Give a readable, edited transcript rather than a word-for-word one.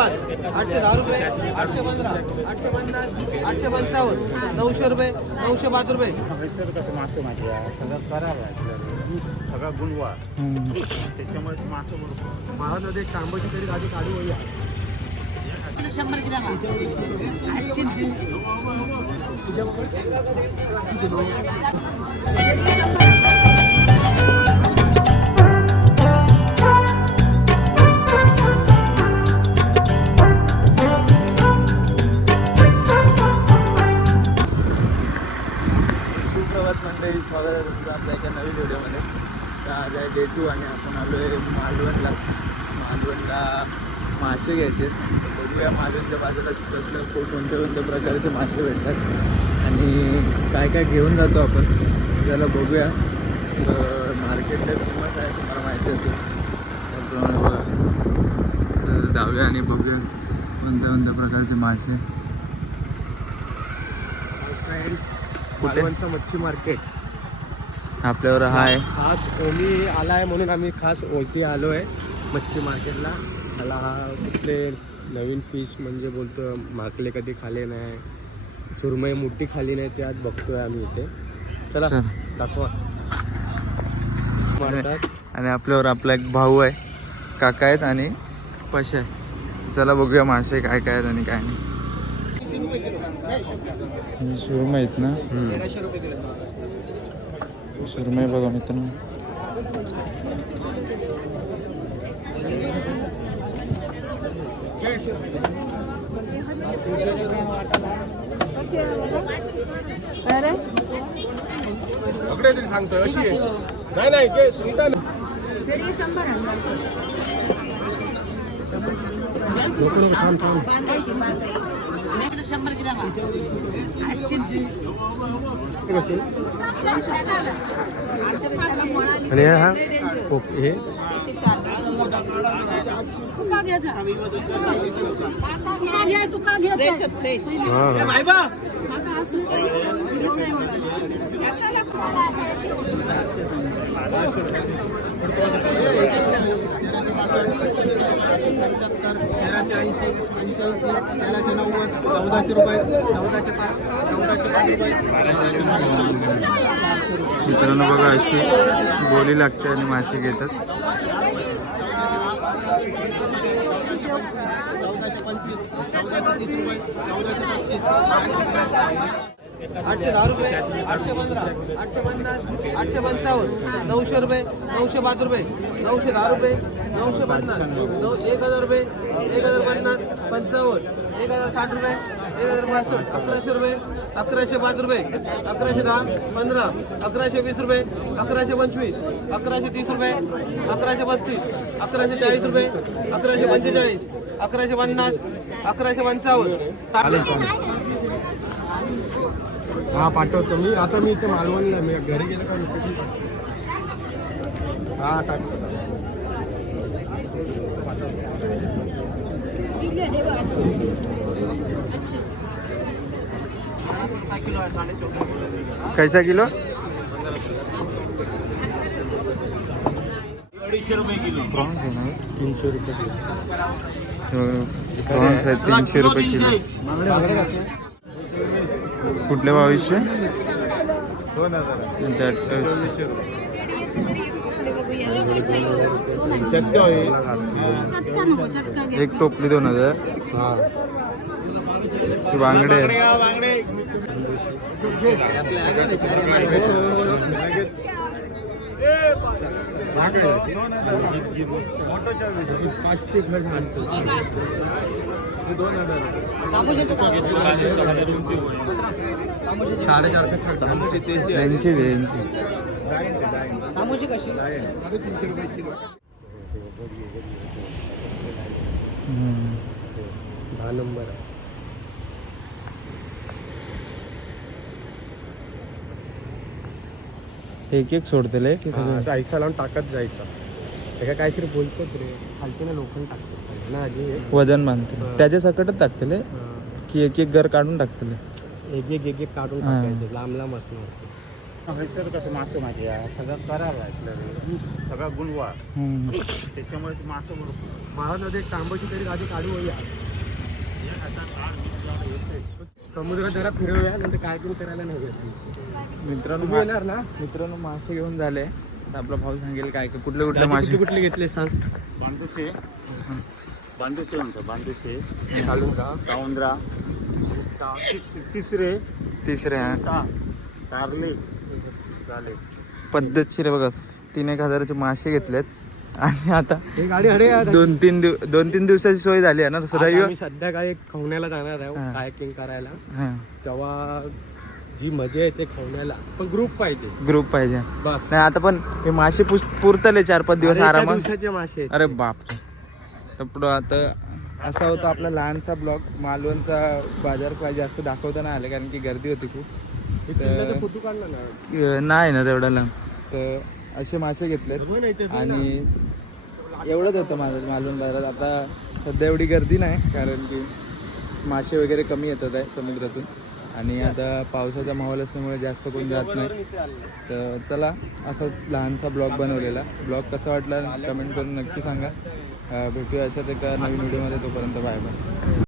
805, 810 रुपये, 815, 850, 855, 900 रुपये, 905 रुपये. कसं मासे माहिती सगळं खराब आहे सगळा गुणवा त्याच्यामुळे मासे मला नदी तांबूची तरी गाडी काढू वया 100 ग्राम 800. मंडळी, स्वागत आहे तुमचं आपल्या एका नवीन व्हिडिओमध्ये. तर आज आहे डे 2 आणि आपण आलो आहे मालवणला मासे घ्यायचे. बघूया मालवणच्या बाजूला कसलं कोणत्या कोणत्या प्रकारचे मासे भेटतात आणि काय काय घेऊन जातो आपण त्याला बघूया. मार्केटला फेमस आहे, तुम्हाला माहिती असेल त्याप्रमाणे बघा. तर जाऊया आणि बघूया कोणत्या कोणत्या प्रकारचे मासे. मालवणचं मच्छी मार्केट आपल्यावर हाय खास ओली आला आहे म्हणून आम्ही खास ओळखी आलो आहे मच्छी मार्केटला. मला हा कुठले नवीन फिश म्हणजे बोलतो माकले कधी खाले नाही, सुरमई मोठी खाली नाही, ते आज बघतोय आम्ही इथे. चला दाखवा. आणि आपल्यावर आपला एक भाऊ आहे, काका आहेत आणि पशा आहे. चला बघूया मासे काय काय आहेत आणि काय नाही. सुरमई आहेत ना, 1300 रुपये किलो. सुरमई बघा मित्रांनो. सांगतोय अशी आहे नाही ते सुनता ना. शंभर ग्राम 800. आणि हा हे मित्रांनो बघा अशी बोली लागते आणि मासे घेतात. 810 रुपये, 815, 850, 855, 900 रुपये, 905 रुपये, 910 रुपये, 950, 1000 रुपये, 1050, 55, 1060 रुपये, 1065, 1100 रुपये, 1105 रुपये, 1110, 15, 1120 रुपये, 1125, 1130 रुपये, 1135, 1140 रुपये, 1145, 1150, 1155. हा पाठवतो मी. आता मी इथे मालवणला मी घरी गेलो का हा टाकतो. कैसा किलो? 250 रुपये किलो. प्रॉन्स आहे ना, 300 रुपये किलो. प्रॉन्स आहे 300 रुपये किलो. कुठले 2200? 2000. एक टोपली 2000. हा बांगडे तामोशी कशी? 10 नंबर आहे. एक एक सोडतेले की असं ऐसा लावून टाकत जायचं. त्याला काहीतरी बोलतात रे, खालती ना लोखंड टाकतात ना आधी वजन बांधते त्याच्या सकटच टाकतेले की एक एक घर काढून टाकतेले. एक एक काढून टाकायचे लांब लांब असणार. हैसर कसं मासे माझे सगळं करायला सगळा गुणवा त्याच्यामुळे ते मासे बरोबर महाराज एक तांबाची तरी गाडी काढू या समुद्रात जरा फिरवूया नंतर काय करू करायला नाही मित्रांनो येणार ना मित्रांनो मासे घेऊन झाले तर आपला भाऊ सांगेल काय काय कुठले कुठले मासे कुठले घेतले सांग बांधुसे म्हणतो बांधुसे घालून का काउंद्रा तिसरे तिसरे कारले चालेल पद्धतशीर आहे बघा 3,000-1,000चे मासे घेतलेत आणि आता ही गाडी अडे यार. 2-3 दिवसाची सोय झाली आहे ना तसं आता रविवार आम्ही संध्याकाळी खवण्याला जाणार आहे हा. कायकिंग करायला हां तेव्हा जी मजा येते खवण्याला पण ग्रुप पाहिजे ग्रुप पाहिजे बस नाही आता पण हे मासे पुरतले 4-5 दिवस अरे, एका आरामात दिवसाचे मासे आहेत. अरे बाप तर पुढं आता असा होता आपला लहानसा ब्लॉग मालवणचा बाजार काय जास्त दाखवता नाही आले कारण की गर्दी होती खूप हे पिल्लाचा फोटो काढला ना नाही ना तेवढ्याला तर असे मासे घेतलेत आणि एवढंच होतं माझं मालवण बाजारात आता सध्या एवढी गर्दी नाही कारण की मासे वगैरे कमी येतात आहे समुद्रातून आणि आता पावसाचा माहोल असल्यामुळे जास्त कोण जात नाही तर चला असा लहानसा ब्लॉग बनवलेला ब्लॉग कसा वाटला कमेंट करून नक्की सांगा भेटूया अशाच एका नवीन व्हिडिओमध्ये तोपर्यंत बाय बाय